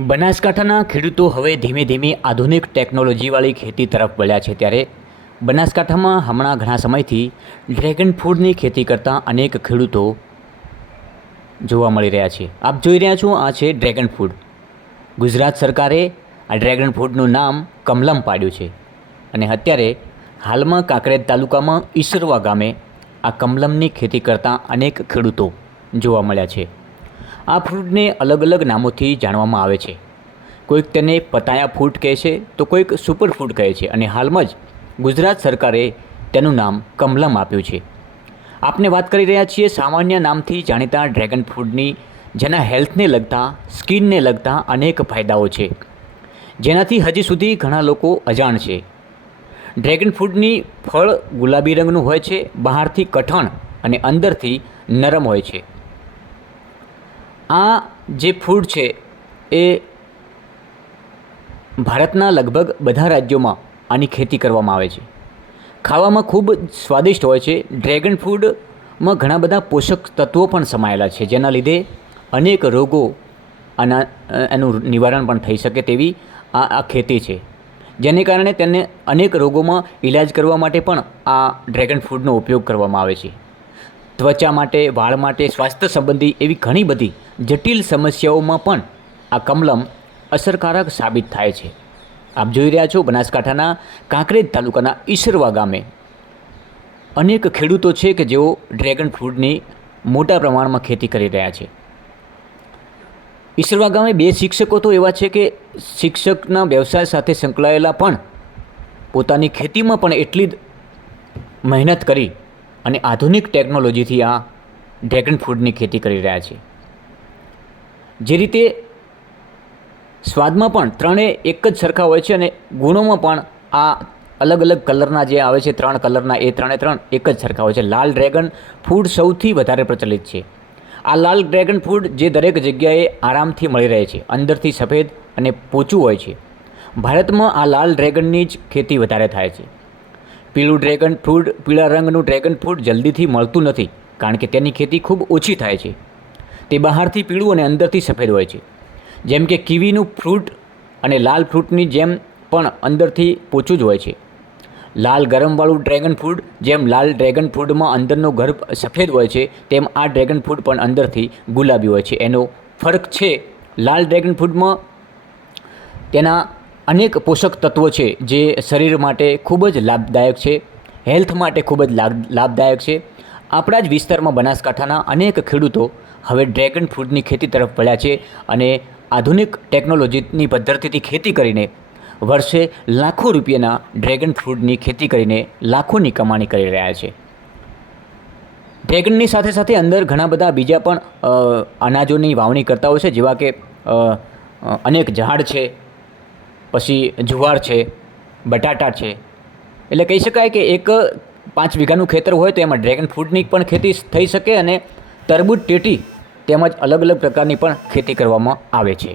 બનાસકાંઠાના ખેડૂતો હવે ધીમે ધીમે આધુનિક ટેકનોલોજીવાળી ખેતી તરફ વળ્યા છે ત્યારે બનાસકાંઠામાં હમણાં ઘણા સમયથી ડ્રેગન ફ્રૂટની ખેતી કરતા અનેક ખેડૂતો જોવા મળી રહ્યા છે. આપ જોઈ રહ્યા છો, આ છે ડ્રેગન ફ્રૂટ. ગુજરાત સરકારે આ ડ્રેગન ફ્રૂટનું નામ કમલમ પાડ્યું છે અને અત્યારે હાલમાં કાંકરેજ તાલુકામાં ઈસરવા ગામે આ કમલમની ખેતી કરતા અનેક ખેડૂતો જોવા મળ્યા છે. આ ફ્રૂટને અલગ અલગ નામોથી જાણવામાં આવે છે. કોઈક તેને પતાયા ફ્રૂટ કહે છે તો કોઈક સુપર ફૂડ કહે છે અને હાલમાં જ ગુજરાત સરકારે તેનું નામ કમલમ આપ્યું છે. આપણે વાત કરી રહ્યા છીએ સામાન્ય નામથી જાણીતા ડ્રેગન ફ્રૂટની, જેના હેલ્થને લગતા, સ્કિનને લગતા અનેક ફાયદાઓ છે. જેનાથી હજી સુધી ઘણા લોકો અજાણ છે. ડ્રેગન ફ્રૂટની ફળ ગુલાબી રંગનું હોય છે, બહારથી કઠણ અને અંદરથી નરમ હોય છે. આ જે ફૂડ છે, એ ભારતના લગભગ બધા રાજ્યોમાં આની ખેતી કરવામાં આવે છે. ખાવામાં ખૂબ સ્વાદિષ્ટ હોય છે. ડ્રેગન ફૂડમાં ઘણા બધા પોષક તત્વો પણ સમાયેલા છે, જેના લીધે અનેક રોગો આના, એનું નિવારણ પણ થઈ શકે તેવી આ આ ખેતી છે. જેને કારણે તેને અનેક રોગોમાં ઈલાજ કરવા માટે પણ આ ડ્રેગન ફ્રૂટનો ઉપયોગ કરવામાં આવે છે. ત્વચા માટે, વાળ માટે, સ્વાસ્થ્ય સંબંધી એવી ઘણી બધી જટિલ સમસ્યાઓમાં પણ આ કમલમ અસરકારક સાબિત થાય છે. આપ જોઈ રહ્યા છો બનાસકાંઠાના કાંકરેજ તાલુકાના ઈશરવા ગામે. અનેક ખેડૂતો છે કે જેઓ ડ્રેગન ફ્રૂટની મોટા પ્રમાણમાં ખેતી કરી રહ્યા છે. ઈશરવા ગામે બે શિક્ષકો તો એવા છે કે શિક્ષકના વ્યવસાય સાથે સંકળાયેલા પણ પોતાની ખેતીમાં પણ એટલી જ મહેનત કરી અને આધુનિક ટેકનોલોજીથી આ ડ્રેગન ફ્રૂટની ખેતી કરી રહ્યા છે. જે રીતે સ્વાદમાં પણ ત્રણેય એક જ સરખા હોય છે અને ગુણોમાં પણ આ અલગ અલગ કલરના જે આવે છે, ત્રણ કલરના એ ત્રણે ત્રણ એક જ સરખા હોય છે. લાલ ડ્રેગન ફૂડ સૌથી વધારે પ્રચલિત છે. આ લાલ ડ્રેગન ફૂડ જે દરેક જગ્યાએ આરામથી મળી રહે છે, અંદરથી સફેદ અને પોચું હોય છે. ભારતમાં આ લાલ ડ્રેગનની જ ખેતી વધારે થાય છે. પીળું ડ્રેગન ફ્રૂટ પીળા રંગનું ડ્રેગન ફ્રૂટ જલ્દીથી મળતું નથી, કારણ કે તેની ખેતી ખૂબ ઓછી થાય છે. તે બહારથી પીળું અને અંદરથી સફેદ હોય છે. જેમ કે કીવીનું ફ્રૂટ અને લાલ ફ્રૂટની જેમ પણ અંદરથી પોચું જ હોય છે. લાલ ગરમવાળું ડ્રેગન ફ્રૂટ, જેમ લાલ ડ્રેગન ફ્રૂટમાં અંદરનો ગર્ભ સફેદ હોય છે, તેમ આ ડ્રેગન ફ્રૂટ પણ અંદરથી ગુલાબી હોય છે. એનો ફરક છે, લાલ ડ્રેગન ફ્રૂટમાં તેના અનેક પોષક તત્વો છે, જે શરીર માટે ખૂબ જ લાભદાયક છે, હેલ્થ માટે ખૂબ જ લાભ લાભદાયક છે આપણા જ વિસ્તારમાં બનાસકાંઠાના અનેક ખેડૂતો હવે ડ્રેગન ફ્રૂટની ખેતી તરફ વળ્યા છે અને આધુનિક ટેકનોલોજીની પદ્ધતિથી ખેતી કરીને વર્ષે લાખો રૂપિયાના ડ્રેગન ફ્રૂટની ખેતી કરીને લાખોની કમાણી કરી રહ્યા છે. ડ્રેગનની સાથે સાથે અંદર ઘણા બધા બીજા પણ અનાજોની વાવણી કરતા હોય છે, જેવા કે અનેક ઝાડ છે, પછી જુવાર છે, બટાટા છે. એટલે કહી શકાય કે એક પાંચ વીઘાનું ખેતર હોય તો એમાં ડ્રેગન ફ્રૂટની પણ ખેતી થઈ શકે અને તરબૂચ ટેટી તેમજ અલગ અલગ પ્રકારની પણ ખેતી કરવામાં આવે છે.